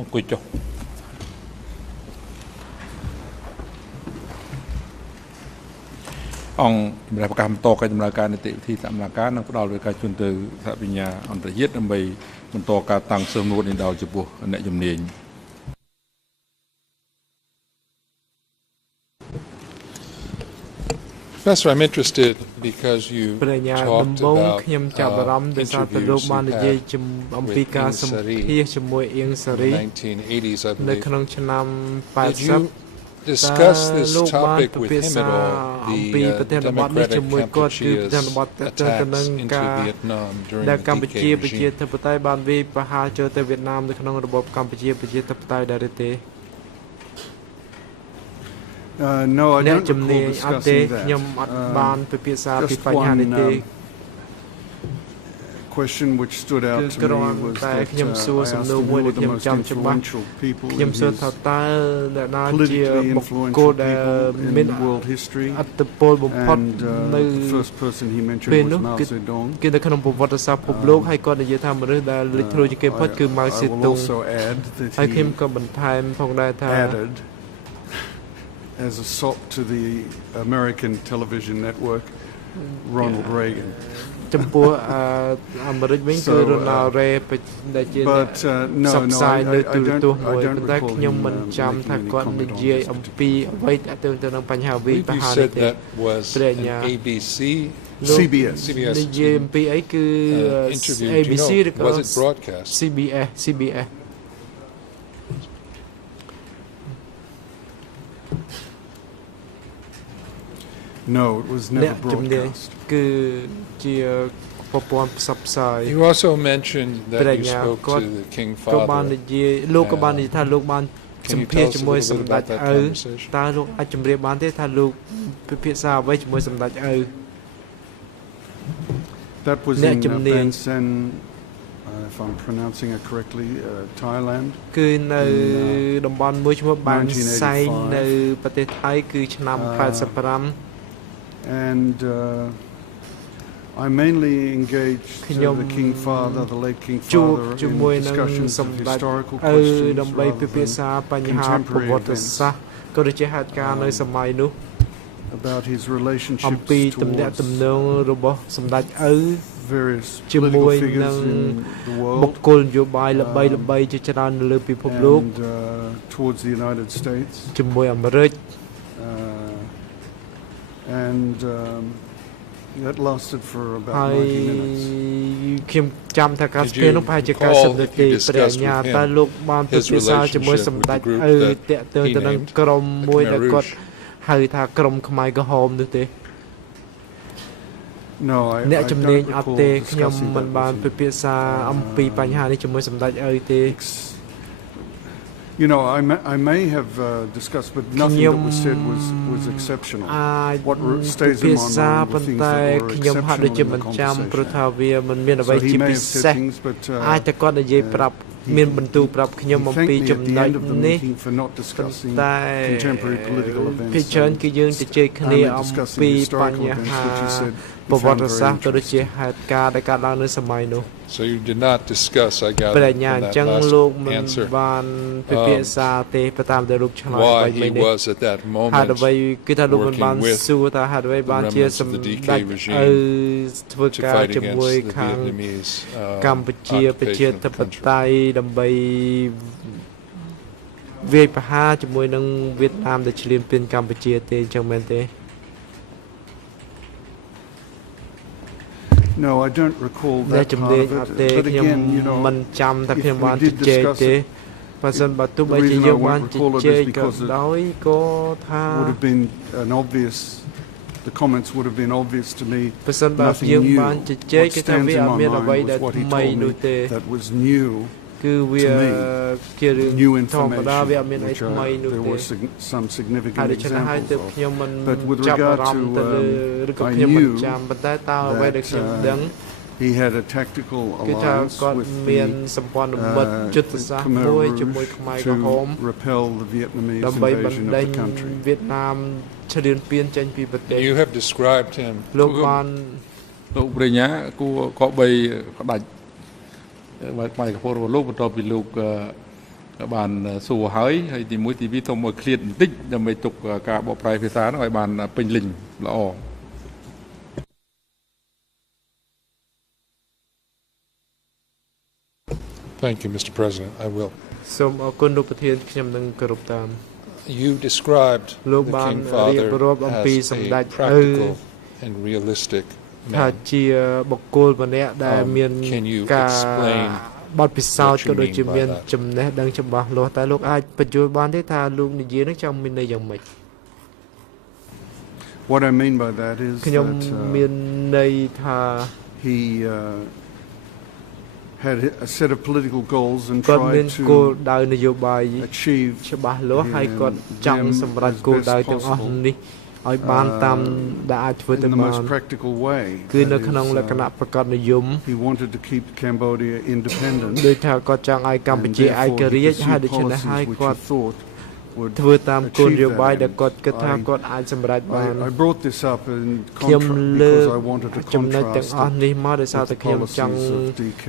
អង្គុយចុះអង្គសម្រាប់ប្រកាសបន្តកិច្ចដំណើរការនីតិវិធីសកម្មភាពនិងផ្ដល់វិការជូនទៅសហវិញ្ញាអន្តរជាតិដើម្បីបន្តការតាំងសឹមនួតនេះដល់ចំពោះអ្នកជំនាញ Professor, I'm interested because you talked about interviews you had with Ieng Sari in the 1980s, I believe. Did you discuss this topic with him at all, the Democratic Kampuchea's attacks into Vietnam during the DK regime? No, I don't recall discussing that. Just one question which stood out to me was that I asked him who were the most influential people in his politically influential people in world history, and the first person he mentioned was Mao Zedong. I will also add that he added as a sop to the American television network, Ronald Reagan. So, but no, I don't recall him making any comment on this. I believe you said that was an ABC? CBS. CBS interview. Do you know, was it broadcast? CBS. No, it was never broadcast. You also mentioned that you spoke to the King Father. Can you tell us a little bit about that conversation? That was in Ban Sen, if I'm pronouncing it correctly, Thailand. In 1985. And I mainly engaged the King Father, the late King Father, in discussions of historical questions rather than contemporary events, about his relationships towards various political figures in the world and towards the United States. And that lasted for about 90 minutes. Did you recall if you discussed with him his relationship with the group that he named, the Khmer Rouge? No, I don't recall discussing that with him. You know, I may have discussed, but nothing that was said was exceptional. What stays in my mind were things that were exceptional in the conversation. So he may have said things, but he thanked me at the end of the meeting for not discussing contemporary political events and discussing historical events, which he said he found very interesting. So you did not discuss, I gather, from that last answer, why he was at that moment working with the remnants of the DK regime to fight against the Vietnamese occupation of the country. No, I don't recall that part of it. But again, you know, if we did discuss it, the reason I won't recall it is because it would have been an obvious, the comments would have been obvious to me, nothing new. What stands in my mind was what he told me that was new to me, new information, which there were some significant examples of. But with regard to, I knew that he had a tactical alliance with the Khmer Rouge to repel the Vietnamese invasion of the country. And you have described him. បានសួរហើយទី1ទី2សូមឲ្យឃ្លាតបន្តិចដើម្បីទុកការបកប្រែភាសានោះឲ្យបានពេញលេញល្អ Thank you, Mr. President. I will. សូមអរគុណលោកប្រធានខ្ញុំនឹងគោរពតាម You described the King Father as a practical and realistic ថា man. ជាបុគ្គលម្នាក់ដែលមាន Can you ការប explain បទពិសោធន៍ what ក៏ you ដូចជា mean by មាន that? ចំណេះដឹងច្បាស់លាស់តែលោកអាចបញ្យល់បានទេថាលោកនិយាយនឹងចង់មានន័យយ៉ាងម៉េច What I mean by that is ខ្ញុំ that មានន័យថា he had a set of political goals and គាត់មាន tried គោល to ដៅនយោបាយ achieve ច្បាស់លាស់ហើយគាត់ចង់សម្រេចគោលដៅទាំងអស់នេះឲ្យបានតាមដែលអាចធ្វើទៅ in the បាន most practical way. គឺនៅ That ក្នុង is, លក្ខណៈប្រកបនិយម he wanted to keep Cambodia independent. ដោយថាគាត់ចង់ឲ្យកម្ពុជាឯករាជ្យហើយដូច្នេះហើយគាត់ធ្វើតាមគោលនយោបាយដែលគាត់គិតថាគាត់អាចសម្រេចបាន I brought this up in ខ្ញុំ contrast លើក because I wanted to ចំណុចទាំងអស់ contrast នេះមកដោយសារតែ the ខ្ញុំចង់ policies of DK.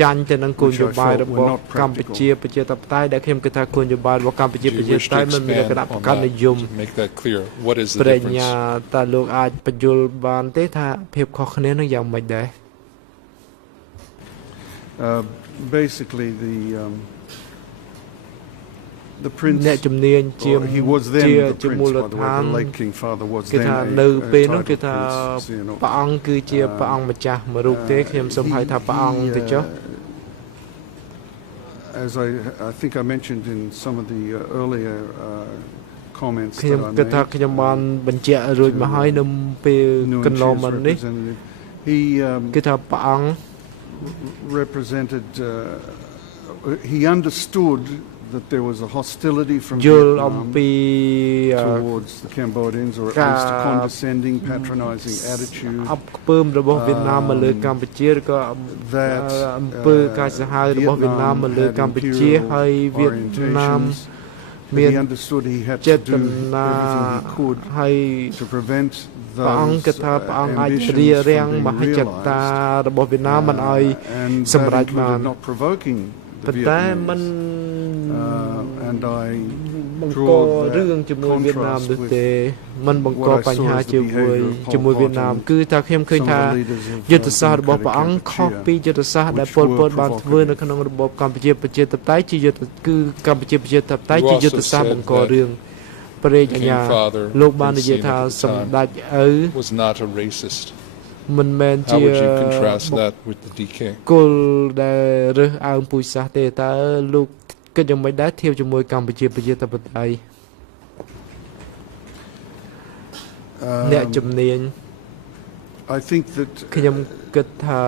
ចាញ់ទៅនឹងគោលនយោបាយរបស់កម្ពុជាប្រជាធិបតេយ្យដែលខ្ញុំគិតថាគោលនយោបាយរបស់កម្ពុជា Do ប្រជា you ធិប wish តេយ្ to យមិនមានលក្ខណៈ expand ប្រកប on និយម that to make that clear? What is the ប្រញ្ញា difference? តើលោកអាចបញ្យល់បានទេថាភាពខុសគ្នានឹងយ៉ាងម៉េចដែរ Basically, the prince, អ្នកជំនាញជា or he was then ជា the ជា prince, មូល by the ដ្ឋា way. ន The late King Father was គឺ then ថា a នៅពេលនោះ titled គឺថា prince, you know. ព្រះអង្គគឺជាព្រះអង្គម្ចាស់មួយរូបទេខ្ញុំសូមហៅថាព្រះអង្គទៅចុះ As I think I mentioned in some of the earlier comments ខ្ញុំ that I គិតថា made, ខ្ញុំបានបញ្ជាក់រួចមកហើយនៅពេល Nuon កន្លង Chia's មកនេះ representative, គឺថាព្រះអង្គ represented, he understood that there was a hostility from យល់អំ Vietnam ពី towards the Cambodians, or at least a condescending, patronizing attitude. អបខ្ពើមរបស់វៀតណាមមកលើកម្ពុជាឬក៏អំពើការសាហាវរបស់វៀតណាមមកលើកម្ពុជាហើយវៀតណាម But he understood he had ចេ to ត do នា everything he could ហើយ to prevent ព្រះអង្គគិត those ថាព្រះអង្គអាច ambitions រារាំង from ម being ហិច្ឆតា realized. របស់វៀតណាមមិនឲ្យ And សម្រេច that បាន included not provoking the ប៉ុន្តែមិន Vietnamese. And I បង្ក draw រឿង that ជាមួយវៀតណាម contrast នោះ with ទេមិនបង្ក what I បញ្ saw ហា as the ជាមួយ behavior of Pol ជាមួយ Pot វៀតណាម and គឺថាខ្ញុំឃើញ some ថា of the leaders of យុទ្ធសាស្ត្ររបស់ព្រះអង្គ democratic ខុស Kampuchea, ពីយុទ្ធសាស្ត្រដែលប៉ុល ពត បានធ្វើនៅក្នុងរបបកម្ពុជាប្រជាធិបតេយ្យជាយុទ្ធគឺកម្ពុជាប្រជាធិបតេយ្យជាយុទ្ធសាស្ត្របង្ករឿងព្រះរាជអាជ្ញា King Father លោកបាននិយាយ King ថា at the សម្ time ដេចឪ was not a racist. មិនមែនជា How would you contrast that with the DK? គល់ដែលរើសអើងពូជសាសន៍ទេតើលោកគិតយ៉ាងម៉េចដែរធៀបជាមួយកម្ពុជាប្រជាធិបតេយ្យអ្នកជំនាញ I think that ខ្ញុំគិតថា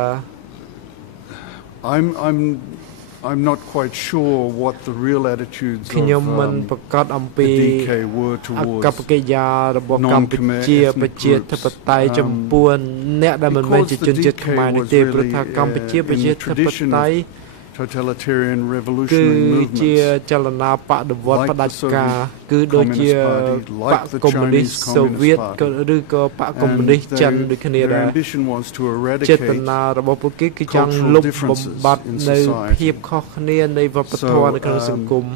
I'm not quite sure what the real attitudes ខ្ញុំមិន of ប្រកាសអំពី the DK were អ towards កប្បកិរិយារបស់កម្ពុជាប្រជាធិបតេយ្យចំពោះអ្នកដែលមិនមែនជាជនជាតិខ្មែរនេះទេព្រោះថាកម្ពុជាប្រជាធិបតេយ្យ totalitarian គឺ revolutionary ជា movements. ចលនាបដិវត្តផ្ដាច់ការគឺដូចជាបកកុម្មុយនីសសូវៀតឬក៏បកកុម្មុយនីសចិនដូចគ្នា Their ដែរ ambition was to ចេត eradicate នារបស់ពួកគេគឺចង់លុបបំបាត់នៅភាពខុសគ្នានៃវប្បធម៌នៅក្នុងសង្គម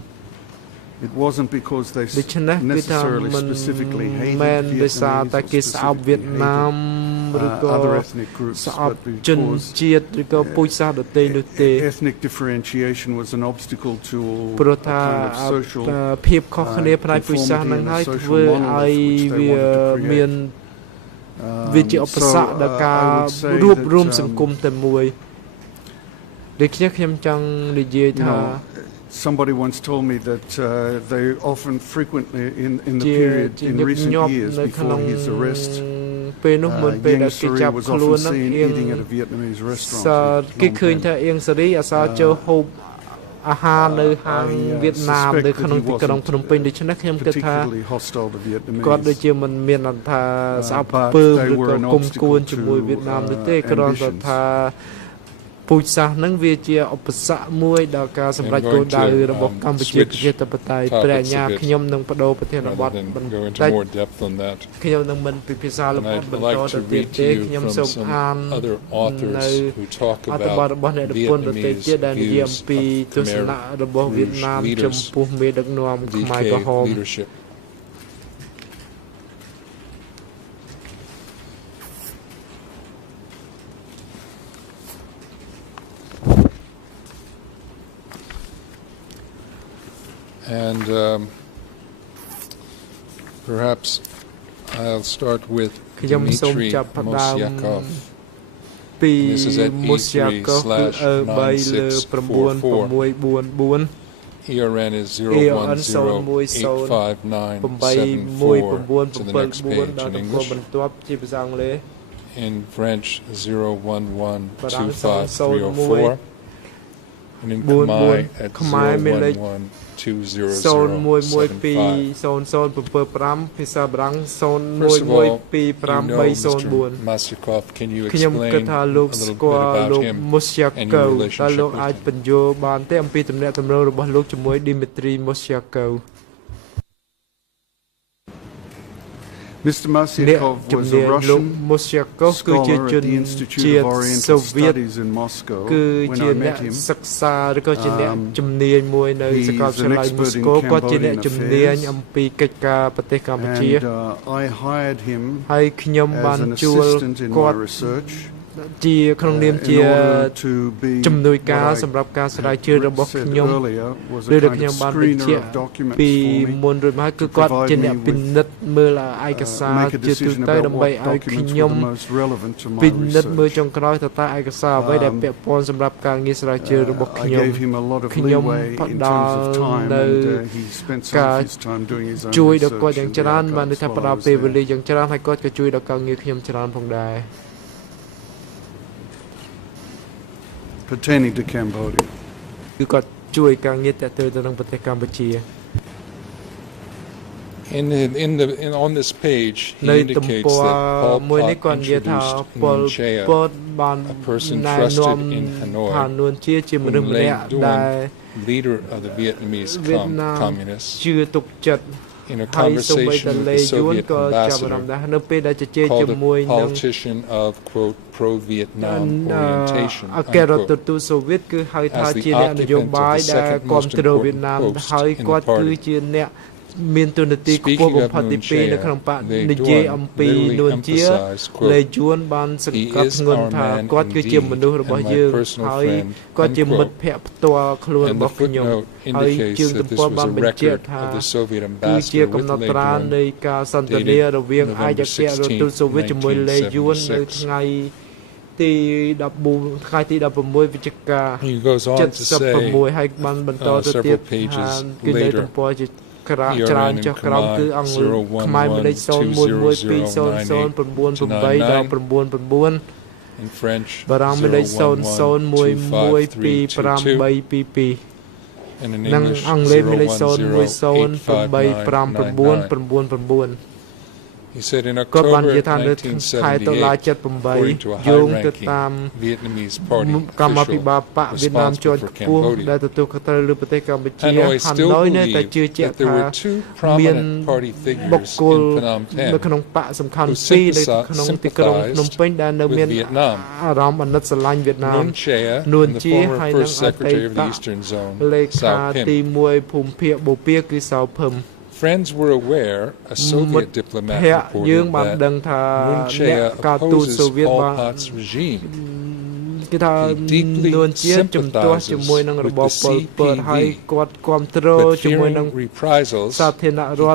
It wasn't because they ដូច្នេះគឺថា necessarily មិន specifically មែន hated ដោយសារតែ Vietnamese គេ or ស្អប់វៀត specifically ណាម hated ឬក៏ other ethnic groups, ស្អប់ but ជន because ជាតិឬក៏ពូជសាសន៍ដទៃនោះទេ ethnic differentiation was an obstacle to ព្រោះ a ថា kind of social ភាពខុសគ្នាផ្នែកពូជសាសន៍នឹងហើយធ្វើឲ្យវាមានវាជាឧបសគ្គដល់ការរួបរวมសង្គមតែមួយដូចខ្ញុំចង់និយាយថា Somebody once told me that they often frequently in the period in recent years before his arrest ពេលនោះមុនពេលដែលគេចាប់ was ខ្លួន often ហ្នឹង seen អៀង eating at a Vietnamese restaurant. គេឃើញថាអៀងសេរីអាសាចូលហូបអាហារនៅហាងវៀតណាមនៅក្នុងទីក្រុងភ្នំពេញដូច្នេះខ្ញុំគិតថា particularly hostile to គាត់ដូច Vietnamese. ជាមិនមានអត្ថថាស្អប់ពើឬក៏គុំគួនជាមួយវៀតណាមនោះទេគ្រាន់តែថាព ពូជសាសន៍ហ្នឹងវាជាឧបសគ្គមួយដល់ការសម្រេចគោលដៅរបស់កម្ពុជាប្រជាធិបតេយ្យព្រះអាញាខ្ញុំនឹងបដូរប្រធានបទបន្តិចខ្ញុំនឹងមិនពិភាក្សាលម្អិតបន្តទៅទៀតទេខ្ញុំសូមអាននៅអត្ថបទរបស់អ្នកនិពន្ធដទៃទៀតដែលនិយាយអំពីទស្សនៈរបស់វៀតណាមចំពោះមេដឹកនាំខ្មែរក្រហមAnd perhaps I'll start with Dmitry Mosyakov. This is at E3/9644. ERN is 010859744 to the next page in English. In French, 0112534. And in Khmer at 011200075. First of all, Mr. Mosyakov, can you explain a little bit about him and your relationship with him? Mr. Mosyakov was a Russian scholar at the Institute of Oriental Studies in Moscow. When I met him, he's an expert in Cambodian affairs, and I hired him as an assistant in my research. ជាក្នុងនាមជាជំនួយការសម្រាប់ការស្រាវជ្រាវរបស់ខ្ញុំដោយដែលខ្ញុំបានបញ្ជាក់ពីមុនរួចមកគឺគាត់ជាអ្នកពិនិត្យមើលឯកសារជាទូទៅដើម្បីឲ្យខ្ញុំពិនិត្យមើលចុងក្រោយតើឯកសារអ្វីដែលពាក់ព័ន្ធសម្រាប់ការងារស្រាវជ្រាវរបស់ខ្ញុំផ្ដល់នៅការជួយដល់គាត់យ៉ាងច្រើនបានន័យថាផ្ដល់ពេលវេលាយ៉ាងច្រើនហើយគាត់ក៏ជួយដល់ការងារខ្ញុំច្រើនផងដែរ pertaining to Cambodia. គឺគាត់ជួយការងារតទៅនឹងប្រទេសកម្ពុជា On this page, he indicates that Pol Pot introduced Pol Pot, a person trusted in Hanoi, who laid Duan, leader of the Vietnamese communists, in a conversation with the Soviet ambassador, called a politician of, quote, pro-Vietnam orientation, unquote, as the occupant of the second most important post in the party. Speaking of Nuon Chea, they literally emphasize, quote, he is our man indeed, and my personal friend, unquote. And the footnote indicates that this was a record of the Soviet ambassador with Lê Duan, dated November 16, 1976. He goes on to say, several pages later, ERN in Khmer 011200989, in French 0112532, and in English 010859999. He said in October 1978, according to a high-ranking Vietnamese party official responsible for Cambodia, Hanoi still believed that there were two prominent party figures in Phnom Penh who sympathized with Vietnam. Nuon Chea, and the former first secretary of the Eastern Zone, Sao Phim. Friends were aware, a Soviet diplomat reported that Nuon Chea opposes Pol Pot's regime. He deeply sympathizes with the CPV, but fearing reprisals, he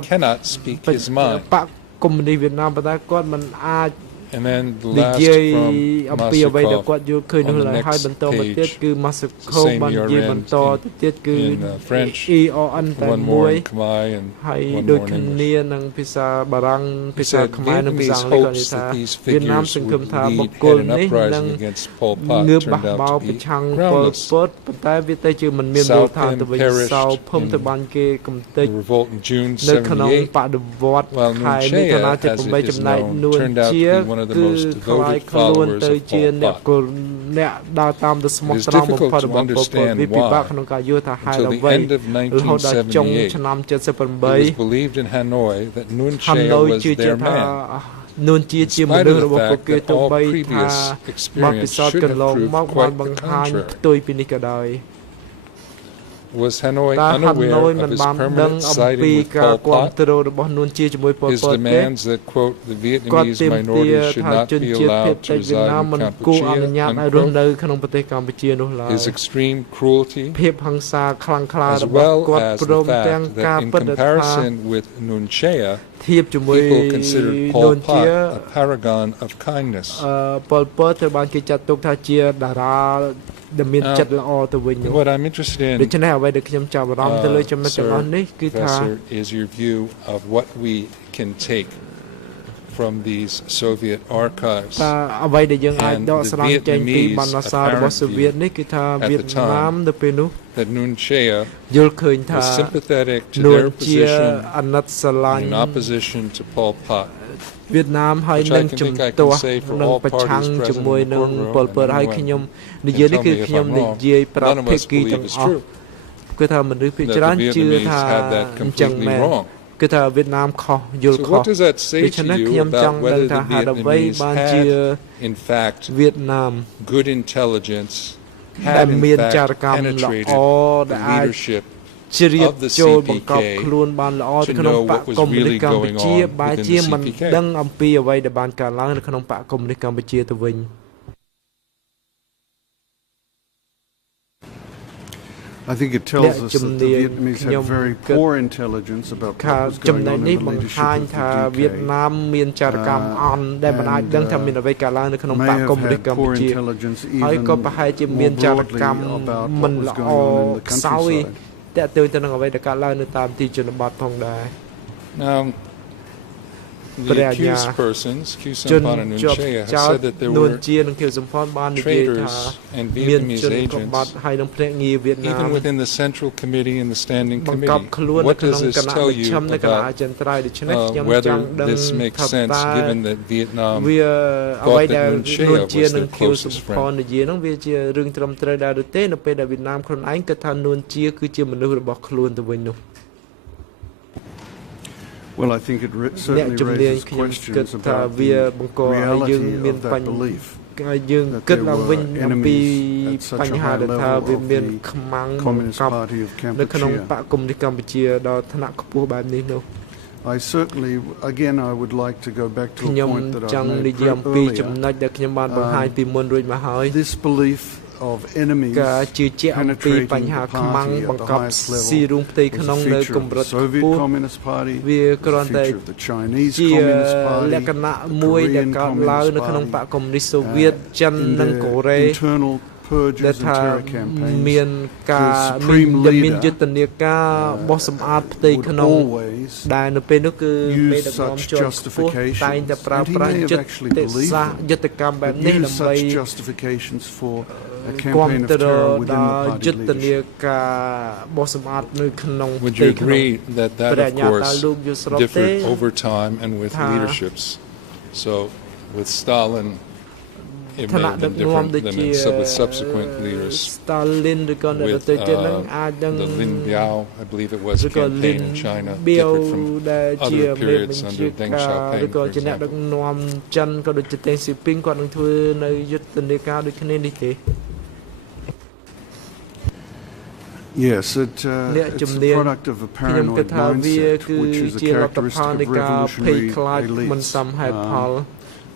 cannot speak his mind. And then the last from Mosyakov on the next page, the same ERN in French, one more in Khmer and one more in English. He said Vietnamese hopes that these figures would lead an uprising against Pol Pot turned out to be groundless. Sao Phim perished in the revolt in June 1978, while Nuon Chea, as it is known, turned out to be one one of the most devoted followers of Pol Pot. It is difficult to understand why, until the end of 1978, it was believed in Hanoi that Nuon Chea was their man. In spite of the fact that all previous experience should have proved quite the contrary. Was Hanoi unaware of his permanent siding with Pol Pot? His demands that, quote, the Vietnamese minority should not be allowed to reside in Cambodia, unquote, his extreme cruelty, as well as the fact that in comparison with Nuon Chea, people considered Pol Pot a paragon of kindness. What I'm interested in, Professor, is your view of what we can take from these Soviet archives and the Vietnamese apparent view at the time that Nuon Chea was sympathetic to their position in opposition to Pol Pot. Việt Nam hay nâng chùm tòa nâng bạch chăng chùm môi nâng bol bờ hay khi nhom đi dưới đấy khi nhom đi dưới prap kỳ chẳng ó cứ thà mình được phía trên chưa thà chẳng mẹ cứ thà Việt Nam khó dù khó vì cho nên khi nhom trong đang thà hà đồng vây ban chia Việt Nam đã miền trà cam là ó đã chia cho bằng cọp luôn ban lõ thì không bạ công đi Campuchia bài chia mình đăng âm pi ở đây để ban cả láng thì không bạ công đi Campuchia từ vinh. I think it tells us that the Vietnamese had very poor intelligence about what was going on in the leadership of the DK. May have had poor intelligence even more broadly about what was going on in the countryside. Now, the accused persons, Khieu Samphan and Nuon Chea, have said that there were traitors and Vietnamese agents even within the Central Committee and the Standing Committee. What does this tell you about whether this makes sense given that Vietnam thought that Nuon Chea was their closest friend? Well, I think it certainly raises questions about the reality of that belief, that there were enemies at such a high level of the Communist Party of Cambodia. I certainly, again, I would like to go back to a point that I made earlier. This belief of enemies penetrating the party at the highest level was a feature of the Soviet Communist Party, was a feature of the Chinese Communist Party, the Korean Communist Party, in their internal purges and terror campaigns. The supreme leader would always use such justifications, and he may have actually believed them, but use such justifications for a campaign of terror within the party leadership. Would you agree that that, of course, differed over time and with leaderships? So, with Stalin, it may have been different than with subsequent leaders. With the Lin Biao, I believe it was, campaign in China, differed from other periods under Deng Xiaoping, for example. Yes, it's a product of a paranoid mindset, which is a characteristic of revolutionary elites.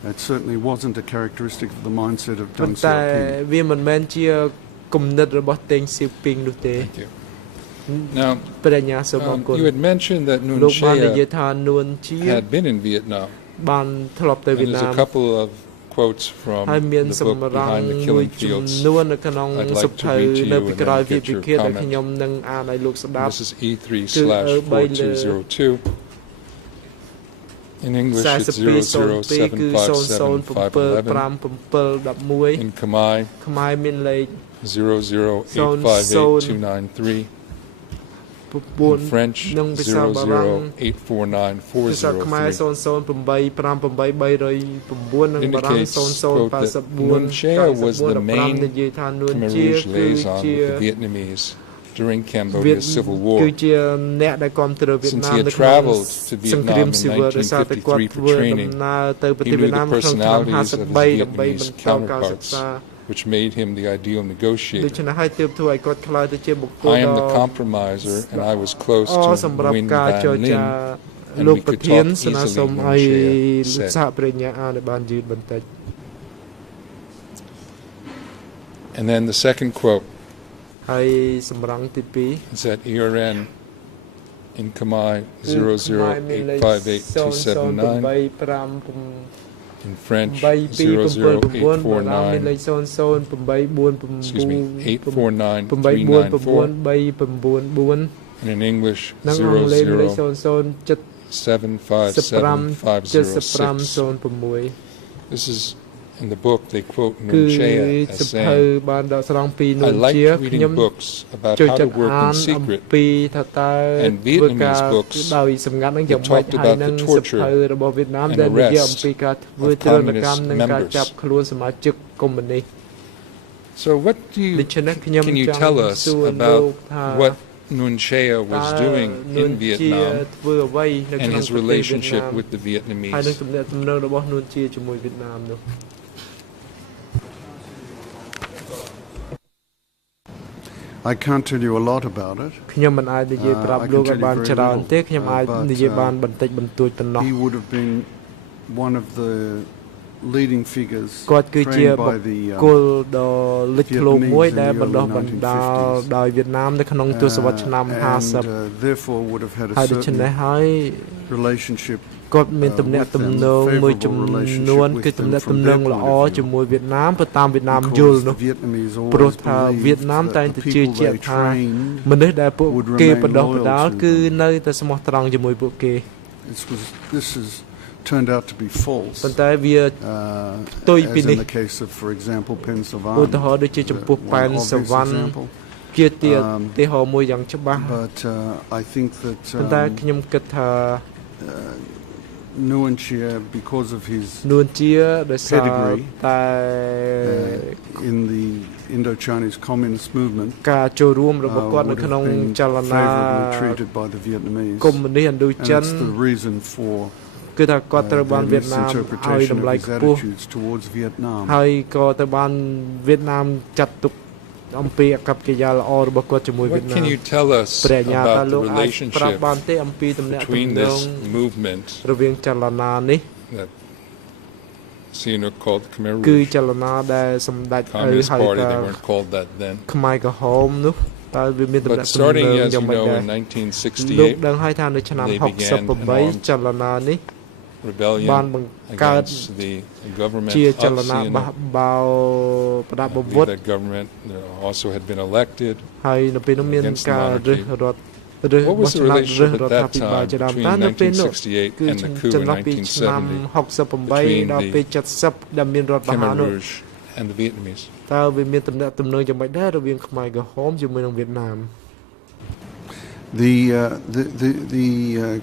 It certainly wasn't a characteristic of the mindset of Deng Xiaoping. Thank you. Now, you had mentioned that Nuon Chea had been in Vietnam, and there's a couple of quotes from the book Behind the Killing Fields I'd like to read to you and then get your comment. This is E3/4202. In English, it's 007575511. In Khmer, 0085829. In French 00849403 indicates, quote, that Nguyen Chia was the main Khmer Rouge liaison with the Vietnamese during Cambodia's civil war. Since he had traveled to Vietnam in 1953 for training, he knew the personalities of his Vietnamese counterparts, which made him the ideal negotiator. I am the compromiser, and I was close to Nguyen Van Linh, and we could talk easily, Nguyen Chia said. And then the second quote is at ERN in Khmer 00858279, in French 8493994, and in English 00757506. This is in the book. They quote Nguyen Chia as saying, I like reading books about how to work in secret, and Vietnamese books that talked about the torture and arrest of communist members. So what can you tell us about what Nguyen Chia was doing in Vietnam and his relationship with the Vietnamese? I can't tell you a lot about it. I can tell you very little. He would have been one of the leading figures trained by the Vietnamese in the early 1950s, and therefore would have had a certain relationship with them, favorable relationship with them from their point of view. Because the Vietnamese always believed that the people they trained would remain loyal to them. This has turned out to be false, as in the case of, for example, Pennsylvania, one obvious example. But I think that Nguyen Chia, because of his pedigree in the Indo-Chinese Communist movement, would have been favorably treated by the Vietnamese, and that's the reason for their misinterpretation of his attitudes towards Vietnam. What can you tell us about the relationship between this movement that Sihanouk called Khmer Rouge, Communist Party, they weren't called that then, but starting, as you know, in 1968, they began an armed rebellion against the government of Sihanouk. I believe that government also had been elected against the monarchy. What was the relationship at that time between 1968 and the coup in 1970 between the Khmer Rouge and the Vietnamese? The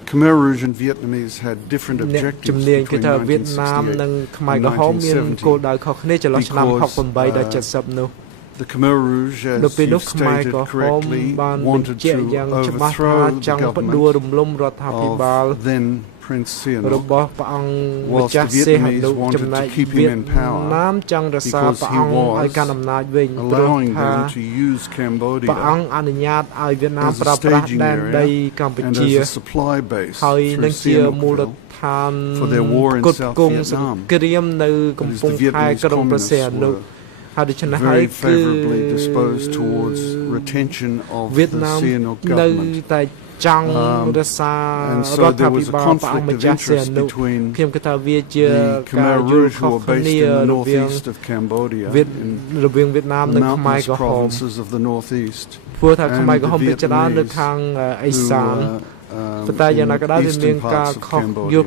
Khmer Rouge and Vietnamese had different objectives between 1968 and 1970 because the Khmer Rouge, as you stated correctly, wanted to overthrow the government of then Prince Sihanouk, whilst the Vietnamese wanted to keep him in power because he was allowing them to use Cambodia as a staging area and as a supply base through Sihanoukville for their war in South Vietnam. That is, the Vietnamese communists were very favorably disposed towards retention of the Sihanouk government. And so there was a conflict of interest between the Khmer Rouge, who are based in the northeast of Cambodia, in the mountainous provinces of the northeast, and the Vietnamese, who in the eastern parts of Cambodia,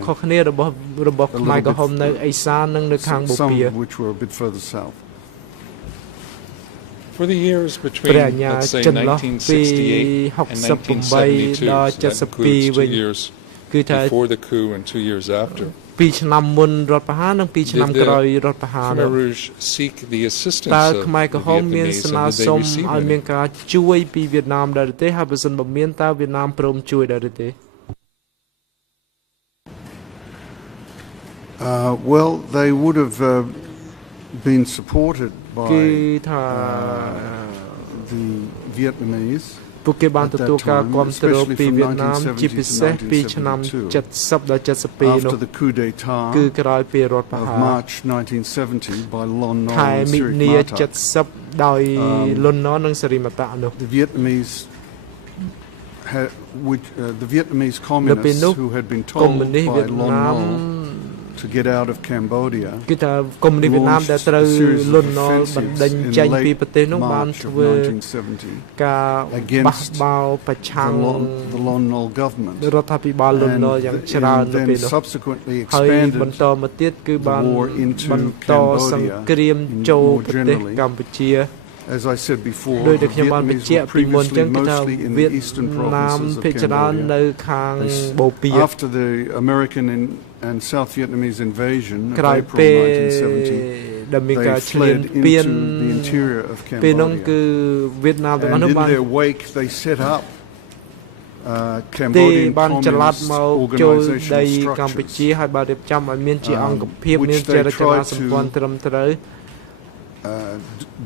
some of which were a bit further south. For the years between, let's say, 1968 and 1972, so that includes 2 years before the coup and 2 years after, did the Khmer Rouge seek the assistance of the Vietnamese, and did they receive any? Well, they would have been supported by the Vietnamese. ពួកគេបានទទួលការគាំទ្រពីវៀតណាមជាពិសេសពីឆ្នាំ70ដល់72នោះគឺក្រោយពីរដ្ឋប្រហារ ខែមិនិនា70ដោយលន់នល់និងសេរីមតៈនោះ The Vietnamese communists who had been told by Lon Nol to get out of Cambodia គឺថាកុម្មុយនីសវៀតណាមដែលត្រូវលន់នល់បណ្ដេញចេញពីប្រទេសនោះបានធ្វើការបះបោរប្រឆាំង the Lon Nol government រដ្ឋាភិបាលលន់នល់យ៉ាងច្រើននៅពេលនោះហើយបន្តមកទៀតគឺបានបន្តសង្គ្រាមចូលប្រទេសកម្ពុជា As I said before, ដោយតែខ្ញុំបានបញ្ជាក់ពីមុនចឹងគឺថាវៀតណាមភាគច្រើននៅខាងបូព៌ា After the American and South Vietnamese invasion of ក្រោយ April ពេល 1970, ដែលមានការ they ឈ្លាន fled ពាន into the interior of ពេលនោះគឺ Cambodia. វៀតណាមទាំងអស់ And នោះ in បាន their wake, they set up ទេ Cambodian បានចល័ត communist មកចូលដី organizational កម្ពុជា structures, ហើយបានរៀបចំឲ្យមានជាអង្គភាព which មាន they ជារចនា tried សម្ព័ន្ធ to ត្រឹមត្រូវ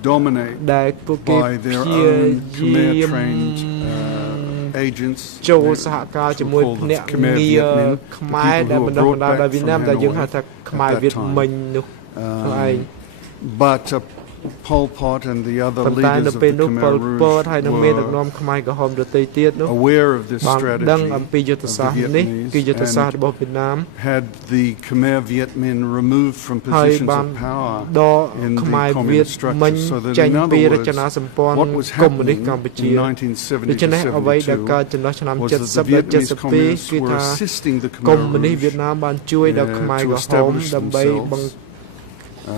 dominate ដែលពួកគេ by their ព្យា own យាម Khmer-trained agents. ចូលសហការជាមួយ called ភ្នាក់ Khmer ងារ Vietnam, ខ្មែរ the ដែល people បណ្ដុះ who បណ្ដាល were ដោយ brought វៀតណាម back ដែលយើង from ហៅថាខ្មែរ Hanoi វៀតមិញនោះខ្លួនឯង But Pol Pot and the other ប៉ុន្តែ leaders នៅ of ពេល the នោះ Khmer ប៉ុលពត ហើយនឹងមានដឹកនាំ Rouge ខ្មែរក្រហមដទៃទៀតនោះ were aware of this បានដឹង strategy អំពីយុទ្ធសាស្ត្រនេះគឺយុទ្ធសាស្ត្ររបស់វៀតណាម had the Khmer Vietmin removed from ហើយ positions បាន of power ដក in ខ្មែរ the វៀត communist មិញ structure. So that ចេញ in ពី other រ words, ចនាសម្ព័ន្ធ what was កុម្មុយនីស happening កម្ពុជា in ដូច្នេះអ្វីដែលកើត 1970 ចន្លោះឆ្នាំ was 70 that ដល់ the Vietnamese 72 communists គឺ were ថា assisting the កុ Khmer ម្មុយនីស Rouge វៀតណាមបានជួយដល់ខ្មែរក្រហម ដើម្បីបង្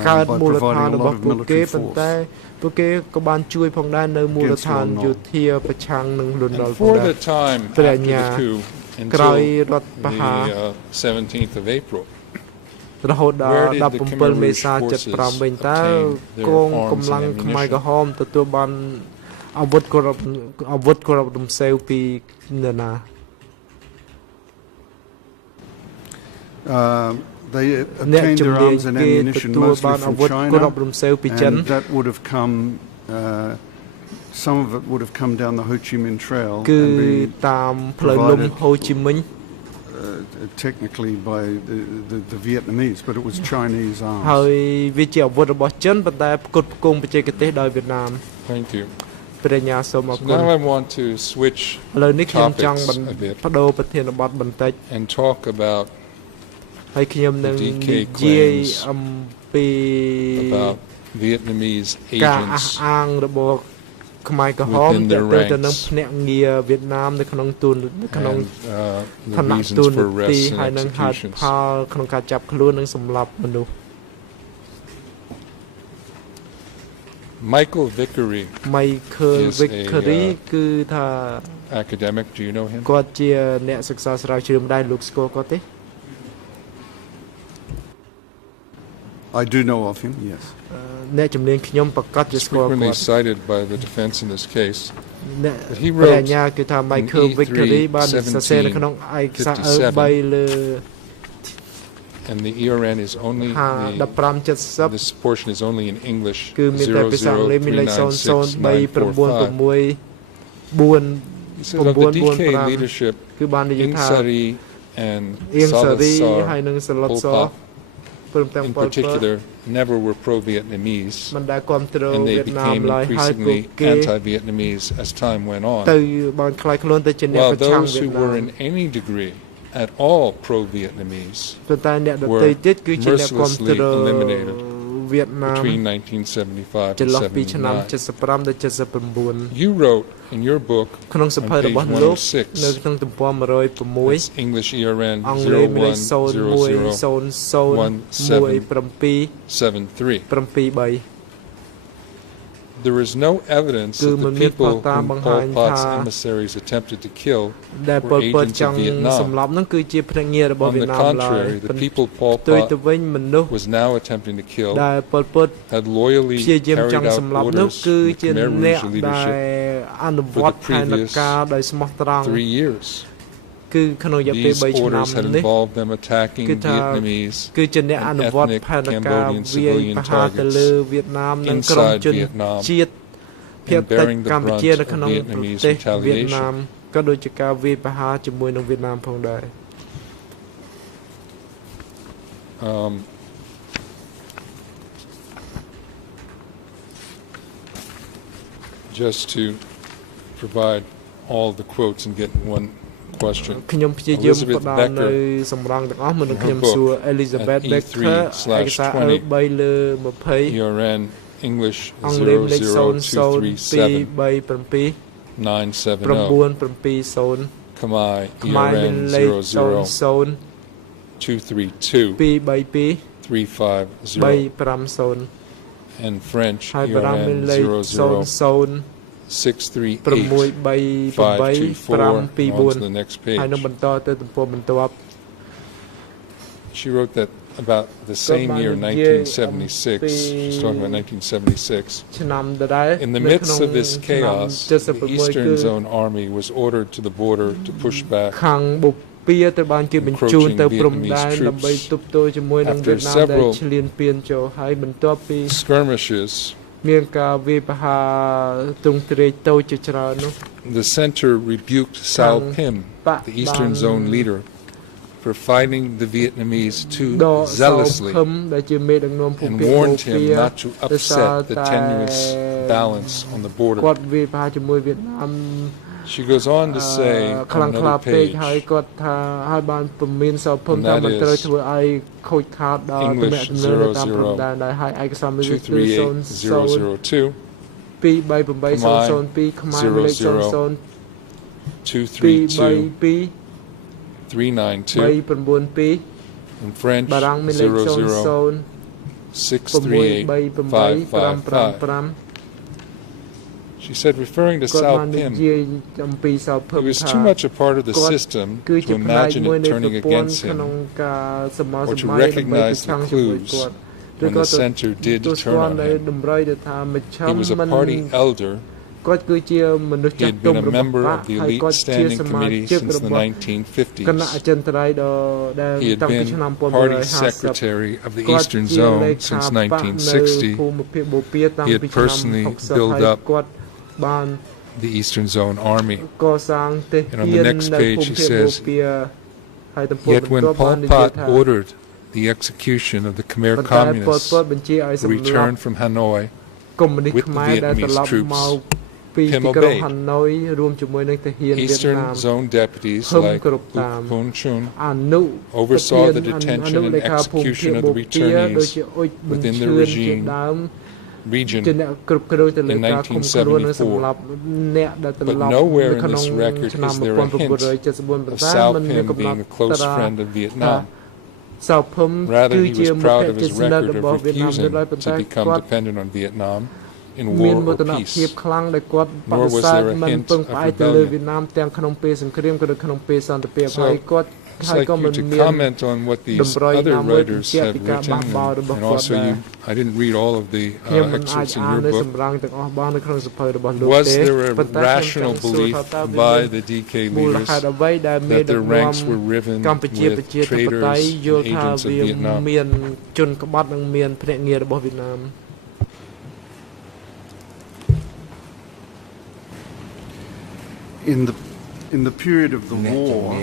កើតមូលដ្ឋានរបស់ពួកគេប៉ុន្តែពួកគេក៏បានជួយផងដែរនៅមូលដ្ឋានយោធាប្រឆាំងនឹងលន់នល់ផង For ដែរ the time ព្រះ after ញ្ញា the coup ក្រោយ until រដ្ឋប្រហារ the 17th of April, រហូតដល់ Where did the 17 មេសា Khmer Rouge 75វិញតើ obtain their កង arms កម្លាំង and ខ្មែរ ammunition? ក្រហមទទួលបានអាវុធគោរពរំសេវពីនរណា They អ្នក obtained ជំ their នាញ arms and គេ ammunition ទទួលបាន mostly អា from វុធគោរព China, រំសេវពីចិន and that would have come, some of it would have come down the Ho Chi Minh Trail គឺ and be តាមផ្លូវលំហូជីមិញ technically by the Vietnamese, but it was Chinese ហើ arms. យវាជាអាវុធរបស់ចិនប៉ុន្តែផ្គត់ផ្គង់បច្ចេកទេសដោយវៀតណាម thank you. ព្រះញ្ញាសូមអរ So គុណ now I want to switch ឥឡូវនេះខ្ញុំចង់ topics a bit បដូរប្រធានបទបន្តិច and talk about ហើយខ្ញុំនឹង the និ DK យាយ claims អំពី about Vietnamese ការអះ agents អាងរបស់ខ្មែរក្រហម within ទៅ their ទៅនឹង ranks ភ្នាក់ងារវៀតណាមនៅក្នុងក្នុង and the ឋានៈ reasons ទូន for ទី arrests ហើយ and នឹងហេតុ executions. ផលក្នុងការចាប់ខ្លួននិងសម្លាប់មនុស្ស Michael Vickery, Michael is a, Vickery គឺថា academic. Do you know him? គាត់ជាអ្នកសិក្សាស្រាវជ្រាវម្ដាយលោកស្គាល់គាត់ទេ I do know of him, yes. អ្នកជំនាញខ្ញុំប្រកាសជាស្គាល់ Frequently គាត់ cited by the defense in this case. អ្នក he ព្រះ wrote ញ្ញាគឺថា Michael in Vickery បាន E3 សរសេរនៅក្នុងឯកសារ 57 3 លើ and the ERN is only this portion is only in English. គឺមានតែភាសាអង់គ្លេសមានលេខ 003964 So the DK leadership, គឺបាននិយាយថា Sari and អៀងសារីហើយ Salazar និងសាឡុត Pol ស Pot ព្រមទាំង in ប៉ុលពត particular never were pro-Vietnamese, មិនដែលគ្រប់គ្រង and វៀ they តណាម became ឡើយហើយពួក increasingly គេ anti-Vietnamese as time went on. ទៅបានខ្លាយខ្លួនទៅជាអ្នក While ប្រឆាំង those វៀ who តណា were ម in any degree at all pro-Vietnamese ប៉ុន្តែអ្នកដទៃទៀតគឺជាអ្នកគ្រប់គ្រង eliminated វៀតណាម between 1975 ចន្លោះ and ពីឆ្នាំ 79. 75 ដល់ 79 You wrote in your book ក្នុងសភៅ on របស់ page លោក 106, នៅក្នុងទំព័រ it's 106 English ERN អង់គ្លេសមានលេខ 01001773. 01001773 He there is no evidence that the people whom Pol Pot's emissaries attempted to kill were agents of Vietnam. On the contrary, the people Pol Pot was now attempting to kill had loyally carried out orders from the Khmer Rouge leadership for the previous 3 years. These orders had involved them attacking Vietnamese and ethnic Cambodian civilian targets inside Vietnam and bearing the brunt of Vietnamese retaliation. Just to provide all the quotes and get one question. Elizabeth Becker, her book at E3/20, ERN English 00237 970, Khmer ERN 00232 350, and French ERN 00 638 524. On to the next page. She wrote that about the same year, 1976. She's talking about 1976. In the midst of this chaos, the Eastern Zone Army was ordered to the border to push back encroaching Vietnamese troops. After several skirmishes, the center rebuked Sao Pim, the Eastern Zone leader, for fighting the Vietnamese too zealously and warned him not to upset the tenuous balance on the border. She goes on to say on another page, and that is English 00238 Khmer 00232 392, and French 00 638 555. She said, referring to Sao Pim, he was too much a part of the system to imagine it turning against him or to recognize the clues when the center did turn on him. He was a party elder. He had been a member of the elite standing committee since the 1950s. He had been party secretary of the Eastern Zone since 1960. He had personally built up the Eastern Zone Army. And on the next page he says, yet when Pol Pot ordered the execution of the Khmer communists who returned from Hanoi with the Vietnamese troops, Pim obeyed. Eastern Zone deputies like Pun Chun oversaw the detention and execution of the returnees within the region in 1974, but nowhere in this record is there a hint of Sao Pim being a close friend of Vietnam. Rather, he was proud of his record of refusing to become dependent on Vietnam in war or peace, nor was there a hint of rebellion. So, I'd like you to comment on what these other writers have written, and also I didn't read all of the excerpts in your book. Was there a rational belief by the DK leaders that their ranks were riven with traitors and agents of Vietnam? In the period of the war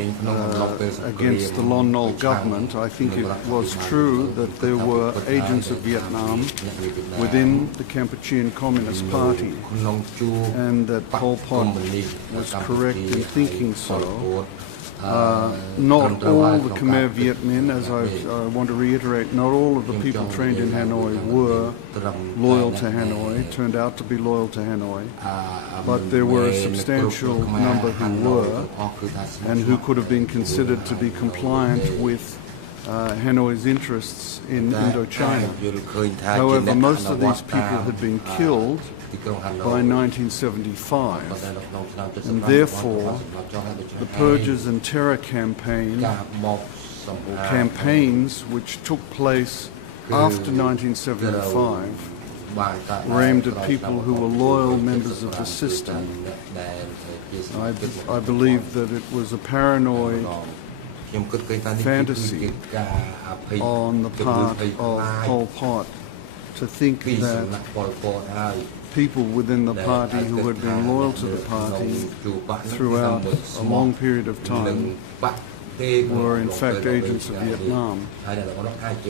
against the Lon Nol government, I think it was true that there were agents of Vietnam within the Kampuchean Communist Party, and that Pol Pot was correct in thinking so. Not all the Khmer Viet Minh, as I want to reiterate, not all of the people trained in Hanoi were loyal to Hanoi, turned out to be loyal to Hanoi, but there were a substantial number who were, and who could have been considered to be compliant with Hanoi's interests in Indochina. However, most of these people had been killed by 1975, and therefore the purges and terror campaigns which took place after 1975 were aimed at people who were loyal members of the system. I believe that it was a paranoid fantasy on the part of Pol Pot to think that people within the party who had been loyal to the party throughout a long period of time were in fact agents of Vietnam.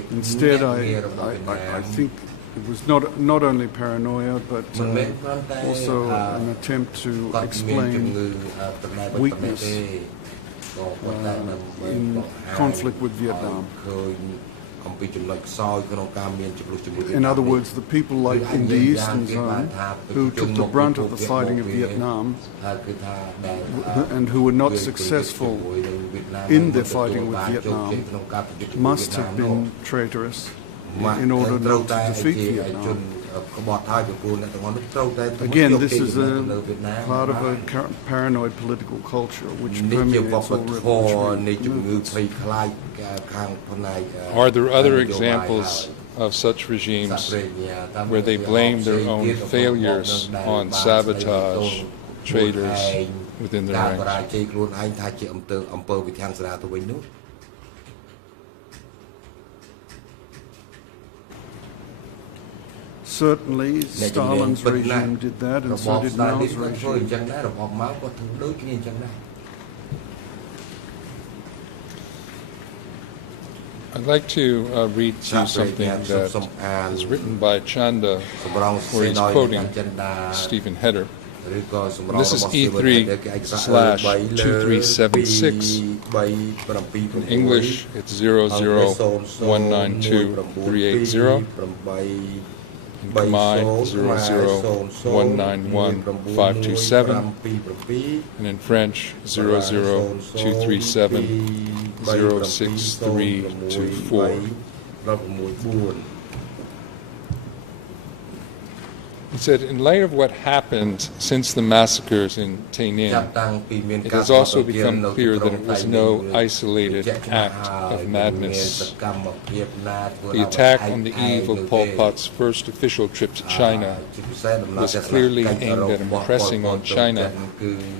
Instead, I think it was not only paranoia, but also an attempt to explain weakness in conflict with Vietnam. In other words, the people like in the Eastern Zone who took the brunt of the fighting of Vietnam and who were not successful in their fighting with Vietnam must have been traitorous in order not to defeat Vietnam. Again, this is a part of a paranoid political culture which permeates all revolutionary movements. Are there other examples of such regimes where they blame their own failures on sabotage traitors within their ranks? Certainly, Stalin's regime did that, and so did Mao's regime. I'd like to read to you something that is written by Chanda, where he's quoting Stephen Heder. And this is E3/2376. In English, it's 00192380. In Khmer, 00191527. And in French, 00237-06324. He said, in light of what happened since the massacres in Tay Ninh, it has also become clear that it was no isolated act of madness. The attack on the eve of Pol Pot's first official trip to China was clearly aimed at impressing on China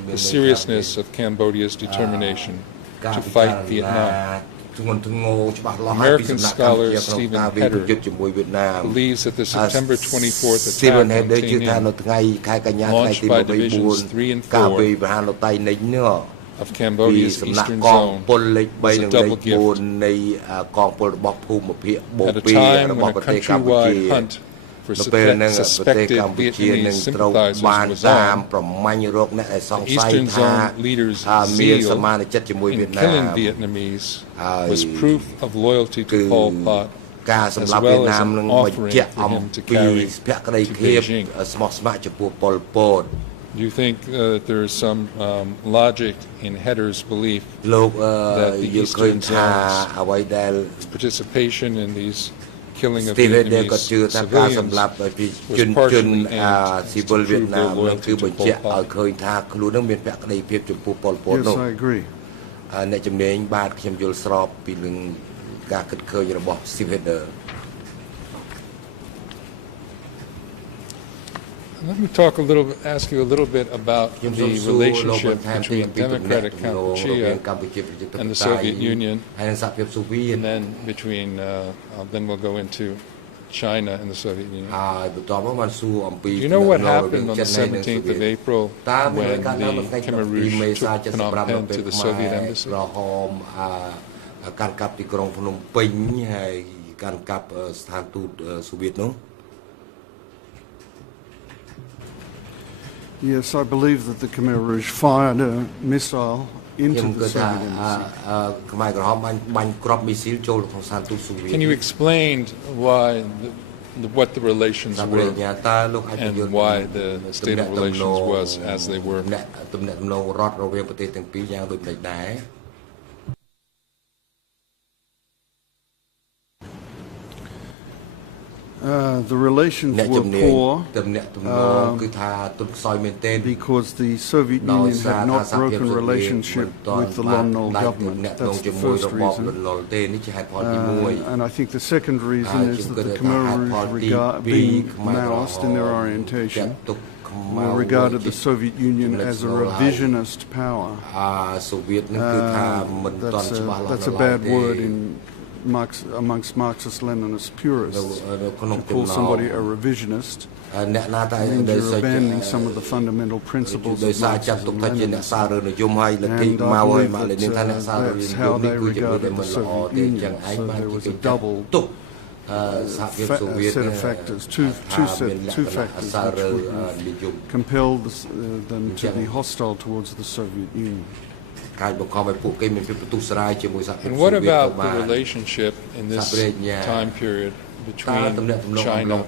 the seriousness of Cambodia's determination to fight Vietnam. American scholar Stephen Heder believes that the September 24th attack on Tay Ninh, launched by Divisions 3 and 4 of Cambodia's eastern zone, was a double gift. At a time when a countrywide hunt for suspected Vietnamese sympathizers was on, the Eastern Zone leaders' zeal in killing Vietnamese was proof of loyalty to Pol Pot, as well as an offering for him to carry to Beijing. Do you think that there is some logic in Heder's belief that the Eastern Zone's participation in these killing of Vietnamese civilians was partially aimed to prove their loyalty to Pol Pot? Yes, I agree. Let me ask you a little bit about the relationship between democratic Kampuchea and the Soviet Union, and then then we'll go into China and the Soviet Union. Do you know what happened on the 17th of April when the Khmer Rouge took Phnom Penh to the Soviet embassy? Yes, I believe that the Khmer Rouge fired a missile into the Soviet embassy. Can you explain what the relations were and why the state of relations was as they were? The relations were poor because the Soviet Union had not broken relationship with the Lon Nol government. That's the first reason. And I think the second reason is that the Khmer Rouge, being Maoist in their orientation, regarded the Soviet Union as a revisionist power. That's a bad word amongst Marxist-Leninist purists. To call somebody a revisionist means you're abandoning some of the fundamental principles of Marxism-Leninism. And I believe that's how they regarded the Soviet Union. So there was a double set of factors, two factors which would have compelled them to be hostile towards the Soviet Union. And what about the relationship in this time period between China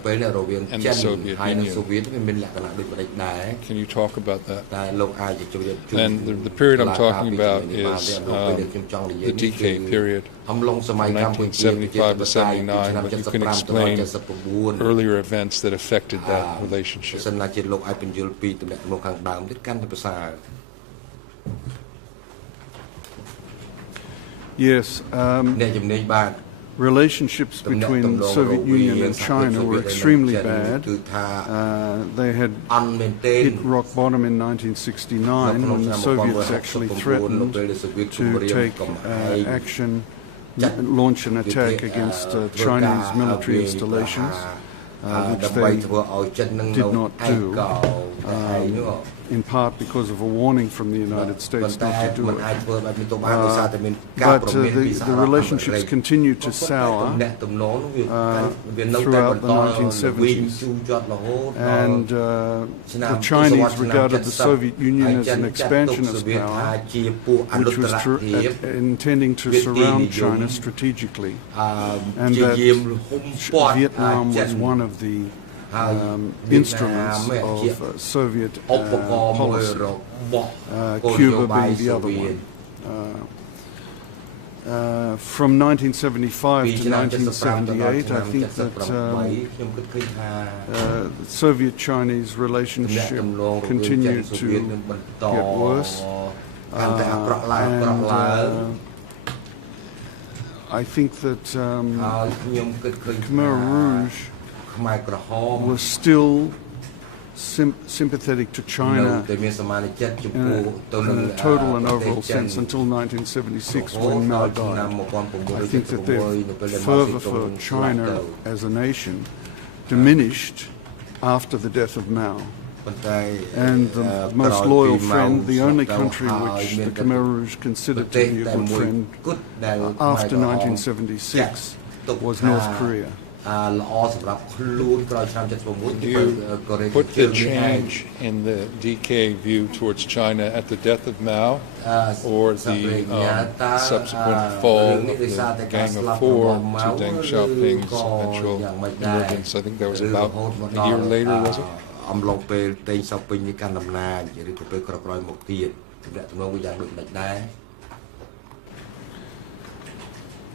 and the Soviet Union? Can you talk about that? And the period I'm talking about is the decay period, from 1975 to 79, but you can explain earlier events that affected that relationship. Yes, relationships between the Soviet Union and China were extremely bad. They had hit rock bottom in 1969 when the Soviets actually threatened to take action, launch an attack against Chinese military installations, which they did not do. In part because of a warning from the United States not to do it. But the relationships continued to sour throughout the 1970s. And the Chinese regarded the Soviet Union as an expansionist power, which was intending to surround China strategically. And that Vietnam was one of the instruments of Soviet policy, Cuba being the other one. From 1975 to 1978, I think that the Soviet-Chinese relationship continued to get worse. I think that Khmer Rouge was still sympathetic to China in a total and overall sense until 1976 when Mao died. I think that their fervor for China as a nation diminished after the death of Mao. And the most loyal friend, the only country which the Khmer Rouge considered to be a good friend after 1976 was North Korea. You put the change in the decay view towards China at the death of Mao, or the subsequent fall of the Gang of Four to Deng Xiaoping's eventual emergence? I think that was about a year later, was it?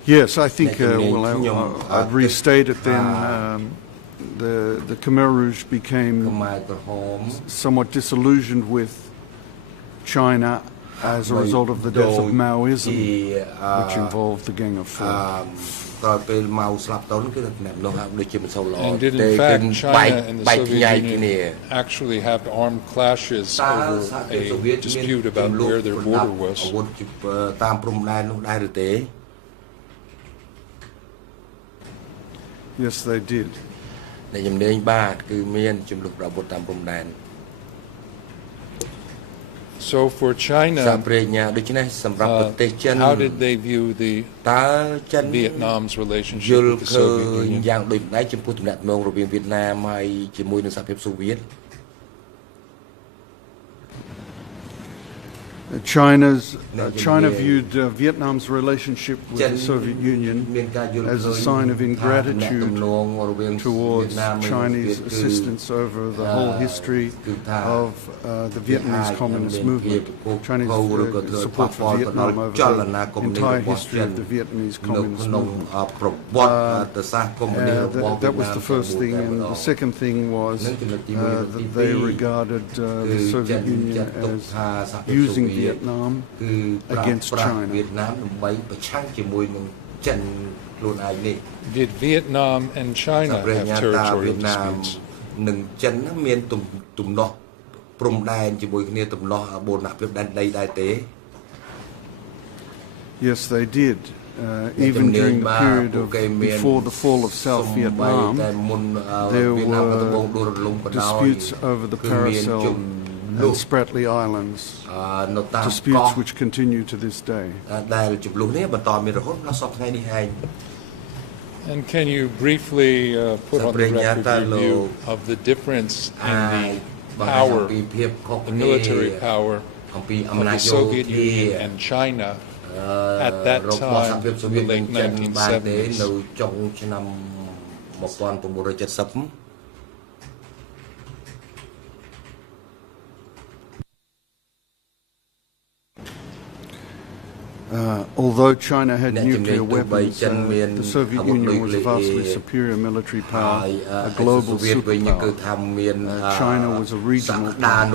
Yes, I think, I'll restate it then. The Khmer Rouge became somewhat disillusioned with China as a result of the death of Maoism, which involved the Gang of Four. And did in fact China and the Soviet Union actually have armed clashes over a dispute about where their border was? Yes, they did. So for China, how did they view the Vietnam's relationship with the Soviet Union? China viewed Vietnam's relationship with the Soviet Union as a sign of ingratitude towards Chinese assistance over the whole history of the Vietnamese Communist movement. Chinese support for Vietnam over the entire history of the Vietnamese Communist movement. That was the first thing, and the second thing was that they regarded the Soviet Union as using Vietnam against China. Did Vietnam and China have territorial disputes? Yes, they did. Even during the period of before the fall of South Vietnam, there were disputes over the Paracel and Spratly Islands, disputes which continue to this day. And can you briefly put on the record your view of the difference in the power, the military power of the Soviet Union and China at that time in the late 1970s? Although China had nuclear weapons, the Soviet Union was a vastly superior military power, a global superpower. China was a regional power.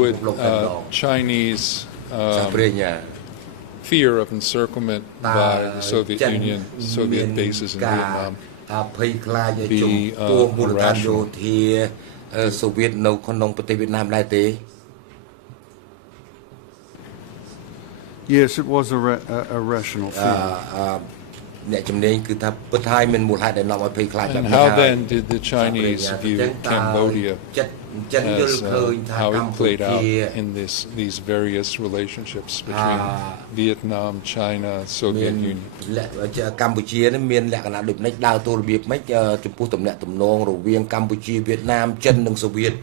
Would Chinese fear of encirclement by the Soviet Union, Soviet bases in Vietnam, be irrational? Soviet no khôngប្រទេសវៀតណាមដែរទេ Yes, it was a rational fear. អ្នកជំនាញគឺថាពិតហើយមានមូលហេតុដែលនាំឲ្យភ័យខ្លាចបែបនេះ And how then did the Chinese view Cambodia as how it played out in these various relationships between Vietnam, China, Soviet Union? កម្ពុជានេះមានលក្ខណៈដូចនេះដើរតួរបៀបម៉េចចំពោះទំនាក់ទំនងរវាងកម្ពុជាវៀតណាមចិននិងសូវៀត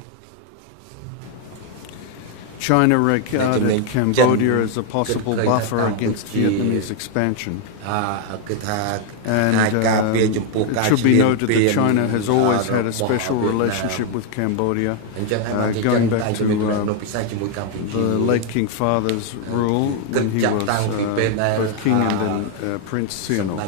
China regarded Cambodia as a possible buffer against Vietnamese expansion. And it should be noted that China has always had a special relationship with Cambodia, going back to the late King Father's rule when he was both king and then Prince Sihanouk.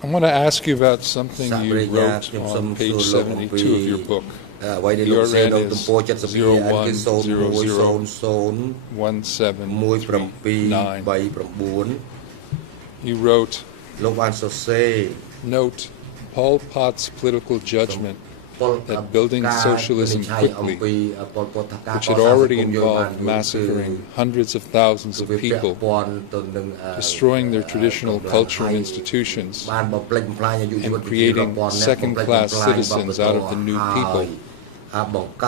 I want to ask you about something you wrote on page 72 of your book. Your red is 01001739. You wrote, note Pol Pot's political judgment that building socialism quickly, which had already involved massacring hundreds of thousands of people, destroying their traditional culture and institutions, and creating second-class citizens out of the new people,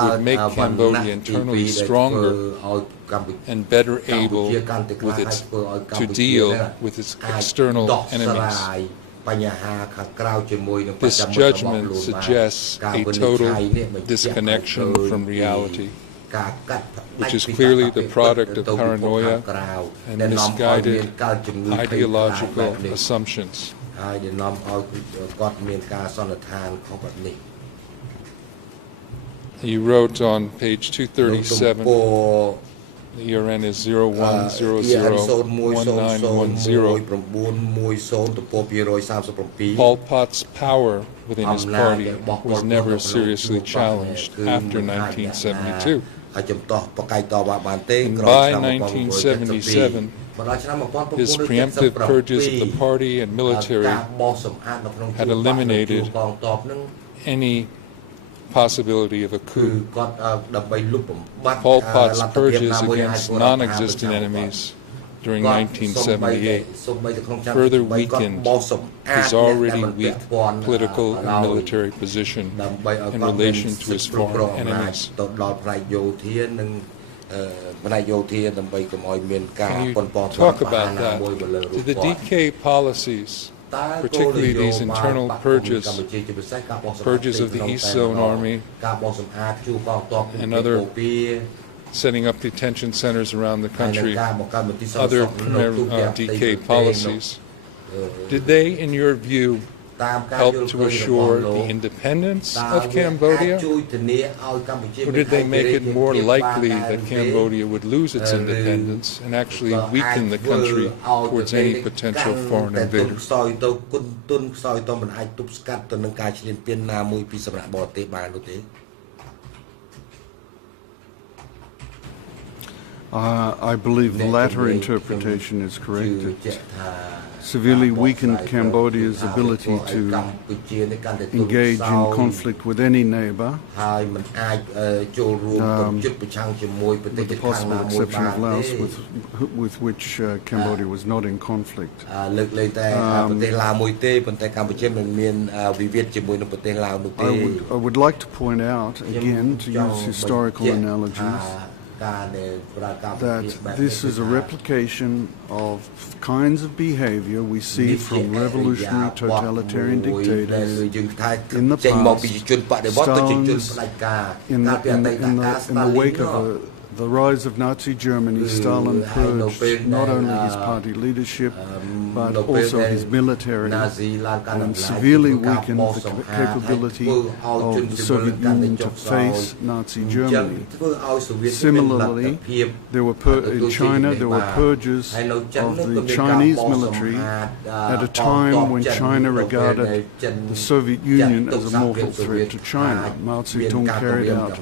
would make Cambodia internally stronger and better able to deal with its external enemies. This judgment suggests a total disconnection from reality, which is clearly the product of paranoia and misguided ideological assumptions. You wrote on page 237, The ERN is 01001910. Pol Pot's power within his party was never seriously challenged after 1972. And by 1977, his preemptive purges of the party and military had eliminated any possibility of a coup. Pol Pot's purges against non-existent enemies during 1978 further weakened his already weak political and military position in relation to his foreign enemies. Can you talk about that? Did the DK policies, particularly these internal purges of the East Zone Army and other setting up detention centers around the country, other DK policies, did they, in your view, help to assure the independence of Cambodia? Or did they make it more likely that Cambodia would lose its independence and actually weaken the country towards any potential foreign invader? I believe the latter interpretation is correct. It severely weakened Cambodia's ability to engage in conflict with any neighbor, with the possible exception of Laos, with which Cambodia was not in conflict. I would like to point out, again, to use historical analogies, that this is a replication of kinds of behavior we see from revolutionary totalitarian dictators in the past. Stalin's, in the wake of the rise of Nazi Germany, Stalin purged not only his party leadership, but also his military, and severely weakened the capability of the Soviet Union to face Nazi Germany. Similarly, in China, there were purges of the Chinese military at a time when China regarded the Soviet Union as a mortal threat to China. Mao Zedong carried out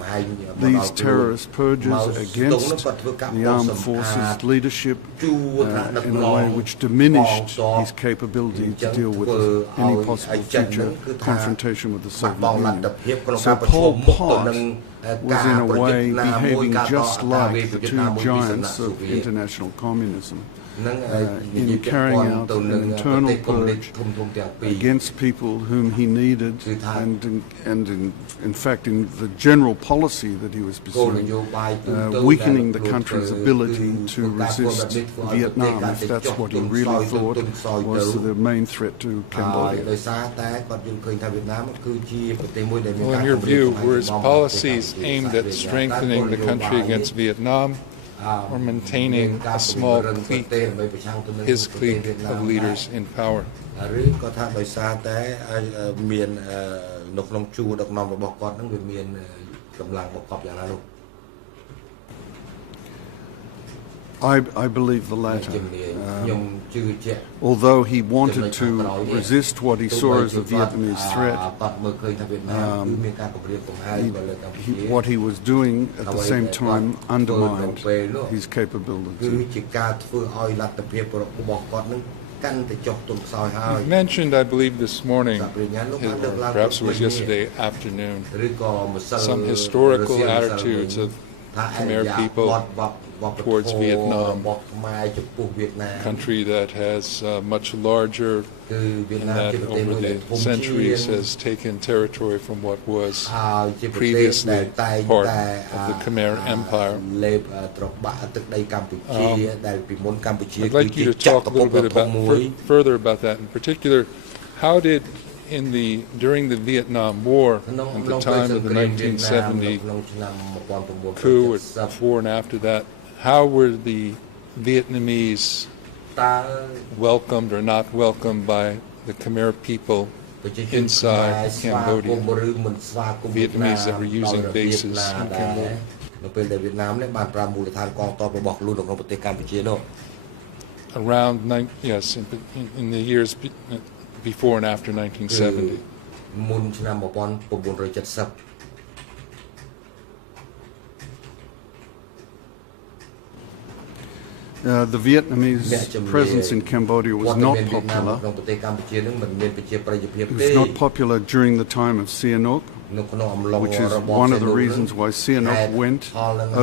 these terrorist purges against the armed forces leadership in a way which diminished his capability to deal with any possible future confrontation with the Soviet Union. So Pol Pot was in a way behaving just like the two giants of international communism. In carrying out an internal purge against people whom he needed, and in fact in the general policy that he was pursuing, weakening the country's ability to resist Vietnam, if that's what he really thought was the main threat to Cambodia. Well, in your view, were his policies aimed at strengthening the country against Vietnam, or maintaining a small clique, his clique of leaders in power? I believe the latter. Although he wanted to resist what he saw as a Vietnamese threat, what he was doing at the same time undermined his capability. You mentioned, I believe this morning, perhaps it was yesterday afternoon, some historical attitudes of Khmer people towards Vietnam, a country that has much larger and that over the centuries has taken territory from what was previously part of the Khmer Empire. I'd like you to talk a little bit further about that. In particular, how did during the Vietnam War, at the time of the 1970 coup, before and after that, how were the Vietnamese welcomed or not welcomed by the Khmer people inside Cambodia, Vietnamese that were using bases in Cambodia? នៅពេលដែលវៀតណាមនេះបានប្រើមូលដ្ឋានកងទ័ពរបស់ខ្លួននៅក្នុងប្រទេសកម្ពុជានោះ around yes in the years before and after 1970 មុនឆ្នាំ1970 The Vietnamese presence in Cambodia was not popular. It was not popular during the time of Sihanouk, which is one of the reasons why Sihanouk went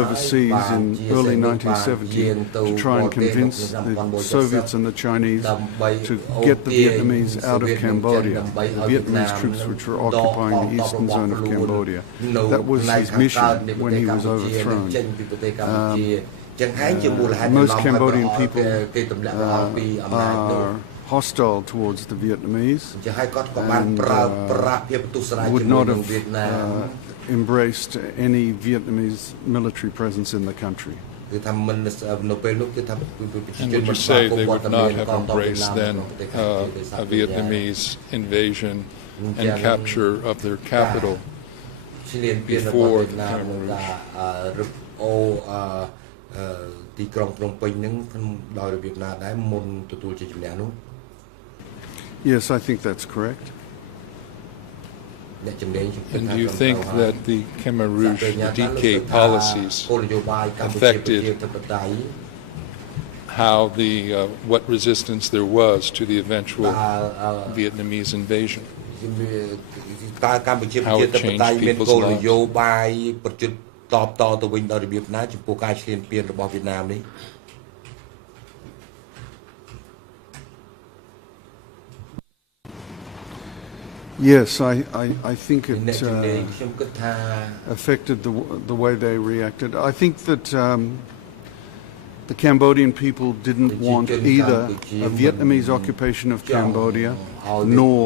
overseas in early 1970 to try and convince the Soviets and the Chinese to get the Vietnamese out of Cambodia, the Vietnamese troops which were occupying the eastern zone of Cambodia. That was his mission when he was overthrown. Most Cambodian people are hostile towards the Vietnamese and would not have embraced any Vietnamamese military presence in the country. And would you say they would not have embraced then a Vietnamese invasion and capture of their capital before the Khmer Rouge? ទីក្រុងភ្នំពេញនឹងដោយរបៀបណាដែរមុនទទួលជាជំនះនោះ Yes, I think that's correct. And do you think that the Khmer Rouge decay policies affected how what resistance there was to the eventual Vietnamese invasion? How it changed people's lives? តបតទៅវិញដោយរបៀបណាចំពោះការឈ្លានពានរបស់វៀតណាមនេះ Yes, I think it affected the way they reacted. I think that the Cambodian people didn't want either a Vietnamese occupation of Cambodia nor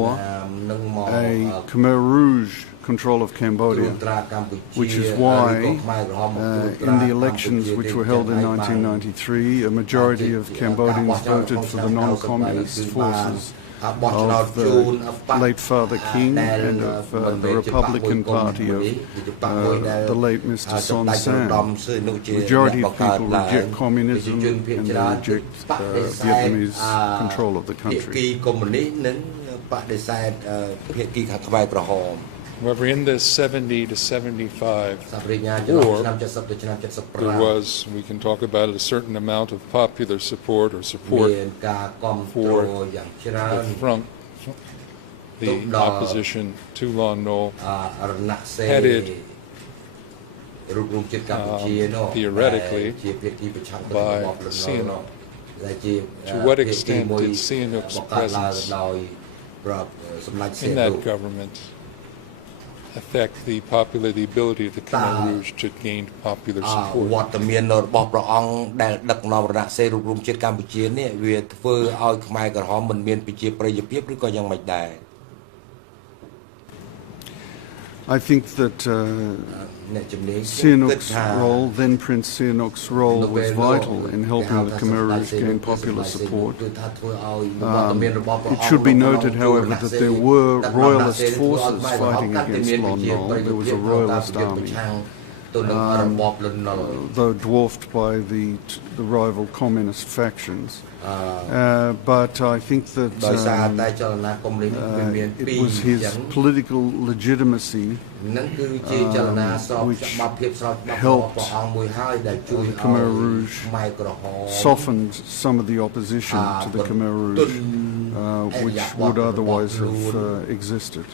a Khmer Rouge control of Cambodia, which is why in the elections which were held in 1993, a majority of Cambodians voted for the non-communist forces of the late Father King and of the Republican Party of the late Mr. Son Sann. The majority of people reject communism and they reject Vietnamese control of the country. However, in this 70 to 75 war, there was, we can talk about it, a certain amount of popular support or support for the front, the opposition to Lon Nol, headed theoretically by Sihanouk. To what extent did Sihanouk's presence in that government affect the ability of the Khmer Rouge to gain popular support? វត្តមានរបស់ព្រះអង្គដែលដឹកនាំរណសិរ្សរួមជាតិកម្ពុជានេះវាធ្វើឲ្យខ្មែរក្រហមមិនមានប្រជាប្រិយភាពឬក៏យ៉ាងម៉េចដែរ I think that Sihanouk's role, then Prince Sihanouk's role, was vital in helping the Khmer Rouge gain popular support. It should be noted, however, that there were royalist forces fighting against Lon Nol. There was a royalist army, though dwarfed by the rival communist factions. But I think that it was his political legitimacy which helped the Khmer Rouge softened some of the opposition to the Khmer Rouge, which would otherwise have existed.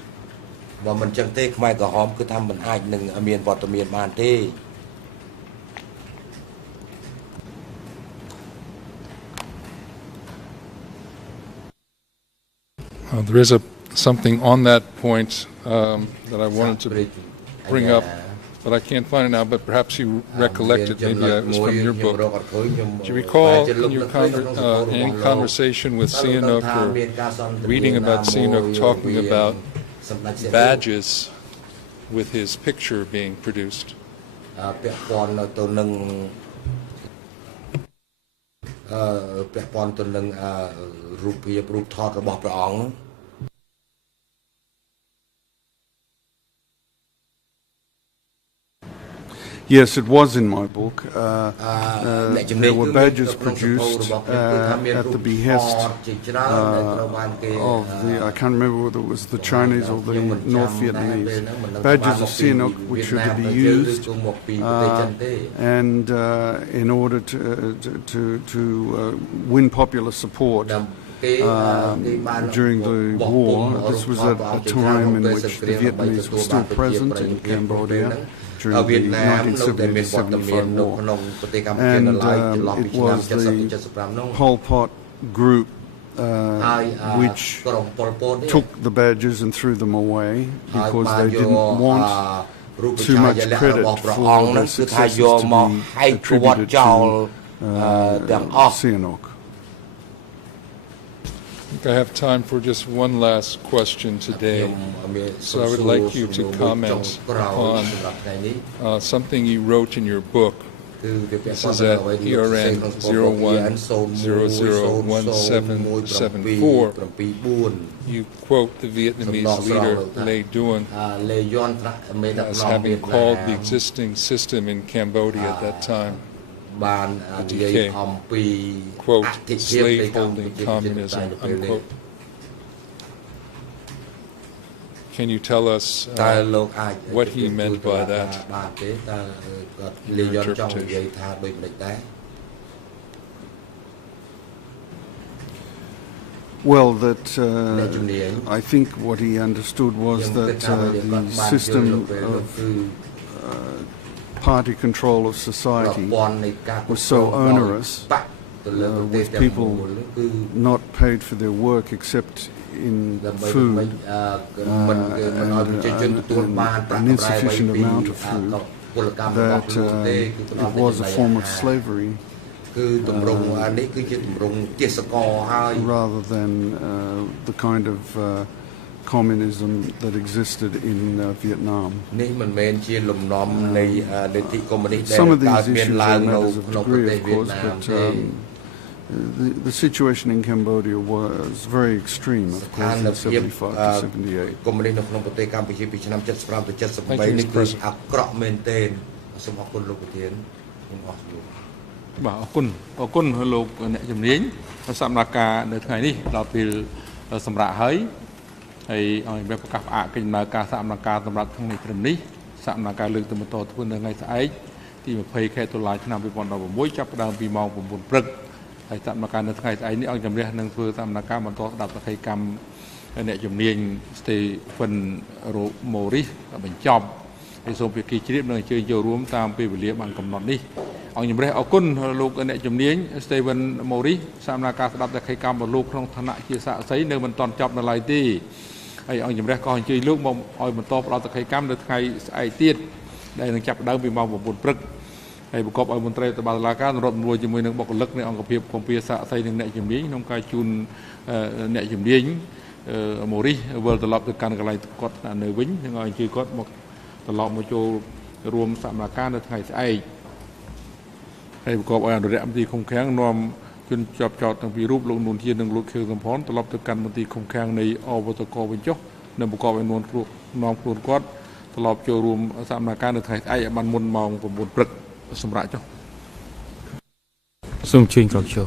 បើមិនចឹងទេខ្មែរក្រហមគឺថាមិនអាចនឹងមានវត្តមានបានទេ There is something on that point that I wanted to bring up, but I can't find it now, but perhaps you recollect it, maybe it was from your book. Do you recall in your any conversation with Sihanouk or reading about Sihanouk talking about badges with his picture being produced? ពាក់ព័ន្ធទៅនឹងរូបភាពរូបថតរបស់ព្រះអង្គ Yes, Yes, it was in my book. There were badges produced at the behest of the, I can't remember whether it was the Chinese or the North Vietnamese, badges of Sihanouk which were to be used and in order to win popular support during the war. This was at a time in which the Vietnamese were still present in Cambodia during the 1970-75 war. And it was the Pol Pot group which took the badges and threw them away because they didn't want too much credit for the successes to be attributed to Sihanouk. I have time for just one last question today. So I would like you to comment on something you wrote in your book. This is at ERN 01001774. You quote the Vietnamese leader Le Duan as having called the existing system in Cambodia at that time decay, quote, slave-holding communism, unquote. Can you tell us what he meant by that, your interpretation? Well, that I think what he understood was that the system of party control of society was so onerous, with people not paid for their work except in food and an insufficient amount of food, that it was a form of slavery rather than the kind of communism that existed in Vietnam. Some of these issues are matters of degree, of course, but the situation in Cambodia was very extreme, of course, in 75 to 78. Thank you. ហើយឲ្យមានប្រកាសផ្អាកកិច្ចដំណើរការសហប្រតិការសម្រាប់ថ្ងៃត្រឹមនេះសហប្រតិការលើកទៅបន្តធ្វើនៅថ្ងៃស្អែកទី20 ខែតុលាឆ្នាំ 2016 ចាប់ផ្ដើមពីម៉ោង 9 ព្រឹកហើយសហប្រតិការនៅថ្ងៃស្អែកនេះអង្គជំនះនឹងធ្វើសហប្រតិការបន្តស្ដាប់សកម្មអ្នកជំនាញ Stephen Morris បញ្ចប់ហើយសូមភាគីជ្រាបនឹងអញ្ជើញចូលរួមតាមពេលវេលាបានកំណត់នេះអង្គជំនះអរគុណលោកអ្នកជំនាញ Stephen Morris សហប្រតិការស្ដាប់សកម្មរបស់លោកក្នុងឋានៈជាសាក្សីនៅមិនទាន់ចប់នៅឡើយទេ ហើយអង្គជំរះក៏អញ្ជើញលោកមកឲ្យបន្តផ្ដល់សកម្មនៅថ្ងៃស្អែកទៀតដែលនឹងចាប់ផ្ដើមពីម៉ោង 9 ព្រឹកហើយប្រកបឲ្យមន្ត្រីតុលាការរដ្ឋមន្ត្រីជាមួយនឹងបុគ្គលិកនៃអង្គភាពគម្ពីរសាក្សីនិងអ្នកជំនាញក្នុងការជូនអ្នកជំនាញ Morris វិលត្រឡប់ទៅកាន់កន្លែងគាត់នៅវិញនឹងឲ្យអញ្ជើញគាត់មកត្រឡប់មកចូលរួមសកម្មភាពនៅថ្ងៃស្អែកហើយប្រកបឲ្យអនុរិយមន្ត្រីឃុំឃាំងនាំជនជាប់ចោតទាំងពីររូបលោកនួនជានិងលោកខៀវសំផនត្រឡប់ទៅកាន់មន្ទីរឃុំឃាំងនៃអវតកវិញចុះនិងប្រកបឲ្យនាំខ្លួនគាត់ត្រឡប់ចូលរួមសកម្មភាពនៅថ្ងៃស្អែកឲ្យបានមុនម៉ោង 9 ព្រឹកសម្រាប់ចុះសូមអញ្ជើញក្រោកឈរ